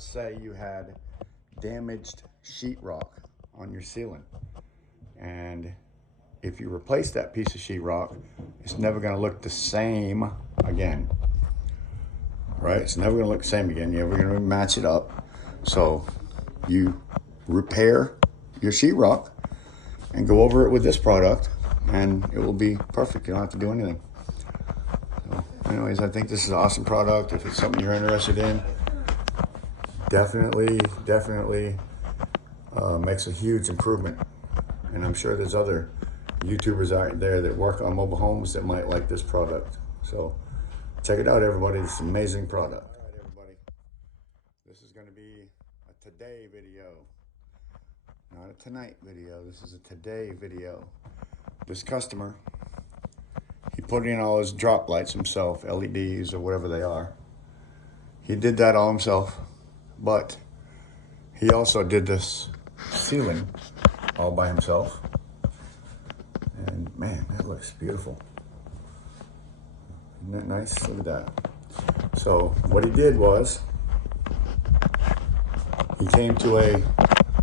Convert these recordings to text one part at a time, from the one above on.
let's say you had damaged sheetrock on your ceiling, and if you replace that piece of sheetrock, it's never going to look the same again, right? It's never going to look the same again. You're going to match it up. So you repair your sheetrock and go over it with this product, and it will be perfect. You don't have to do anything. So anyways, I think this is an awesome product. If it's something you're interested in, definitely makes a huge improvement. And I'm sure there's other YouTubers out there that work on mobile homes that might like this product. So check it out, everybody. It's an amazing product. All right, everybody. This is going to be a today video, not a tonight video. This is a today video. This customer, he put in all his drop lights himself, LEDs or whatever they are. He did that all himself, but he also did this ceiling all by himself. And man, that looks beautiful. Isn't that nice? Look at that. So what he did was, he came to a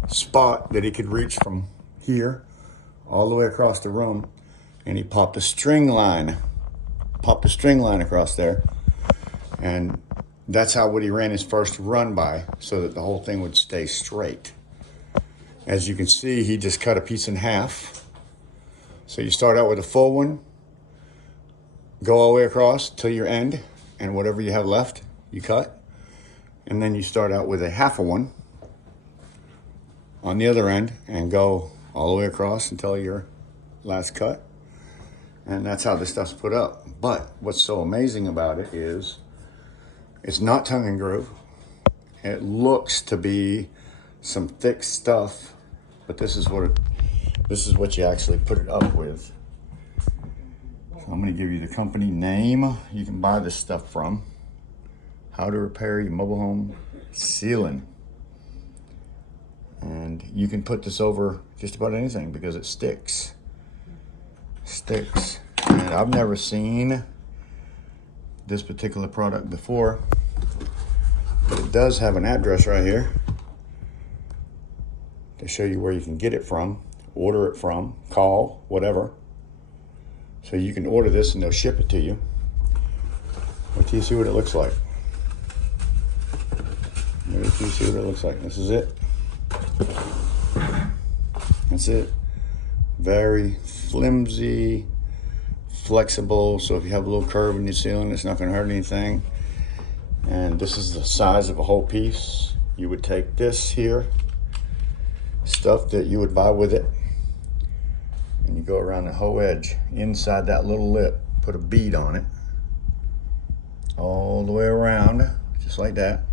spot that he could reach from here all the way across the room, and he popped a string line across there. And that's how what he ran his first run by, so that the whole thing would stay straight. As you can see, he just cut a piece in half. So you start out with a full one, go all the way across till your end, and whatever you have left, you cut. And then you start out with a half a one on the other end and go all the way across until your last cut. And that's how this stuff's put up. But what's so amazing about it is it's not tongue and groove. It looks to be some thick stuff, but this is what you actually put it up with. So I'm going to give you the company name you can buy this stuff from. How to repair your mobile home ceiling. And you can put this over just about anything because it sticks. And I've never seen this particular product before, but it does have an address right here to show you where you can get it from, order it from, call, whatever. So you can order this and they'll ship it to you. Wait till you see what it looks like. Wait till you see what it looks like. This is it. That's it. Very flimsy, flexible, so if you have a little curve in your ceiling, it's not going to hurt anything. And this is the size of a whole piece. You would take this here, stuff that you would buy with it, and you go around the whole edge, inside that little lip, put a bead on it, all the way around, just like that.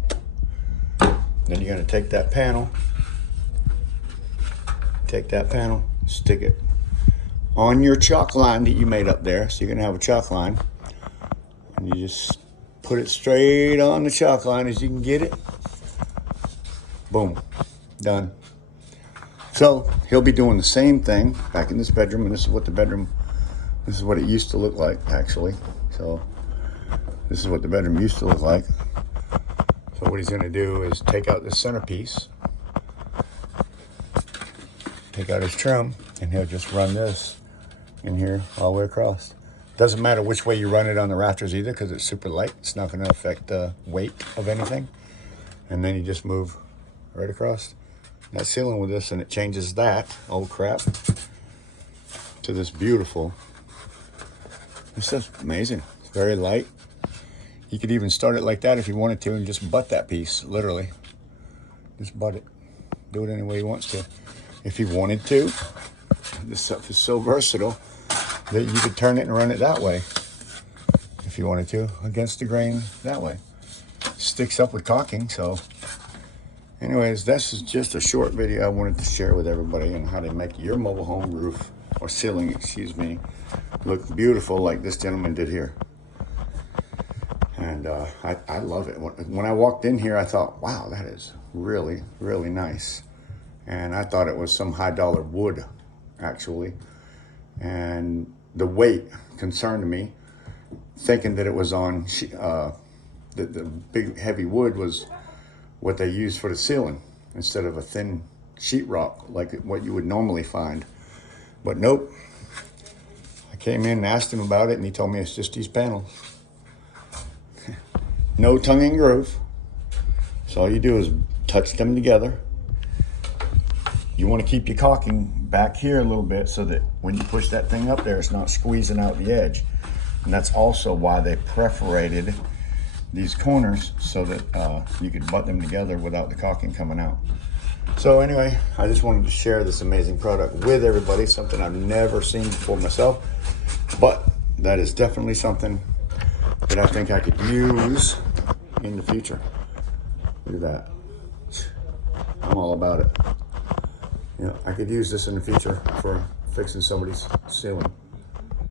Then you're going to take that panel, stick it on your chalk line that you made up there. So you're going to have a chalk line, and you just put it straight on the chalk line as you can get it. Boom, done. So he'll be doing the same thing back in this bedroom, and this is what it used to look like, actually. So this is what the bedroom used to look like. So what he's going to do is take out this centerpiece, take out his trim, and he'll just run this in here all the way across. Doesn't matter which way you run it on the rafters either, because it's super light. It's not going to affect the weight of anything. And then you just move right across that ceiling with this, and it changes that old crap to this beautiful. This is amazing. It's very light. You could even start it like that if you wanted to, and just butt that piece, literally. Just butt it. Do it any way he wants to. If he wanted to, this stuff is so versatile that you could turn it and run it that way. If you wanted to, against the grain that way. Sticks up with caulking, so. Anyways, this is just a short video I wanted to share with everybody on how to make your mobile home roof, or ceiling, excuse me, look beautiful like this gentleman did here. And I love it. When I walked in here, I thought, wow, that is really, really nice. And I thought it was some high dollar wood, actually. And the weight concerned me, thinking that it was on, the big heavy wood was what they use for the ceiling instead of a thin sheetrock like what you would normally find. But nope. I came in and asked him about it, and he told me it's just these panels. No tongue and groove. So all you do is touch them together. You want to keep your caulking back here a little bit so that when you push that thing up there, it's not squeezing out the edge. And that's also why they perforated these corners so that you could butt them together without the caulking coming out. So anyway, I just wanted to share this amazing product with everybody, something I've never seen before myself, but that is definitely something that I think I could use in the future. Look at that. I'm all about it. Yeah, I could use this in the future for fixing somebody's ceiling.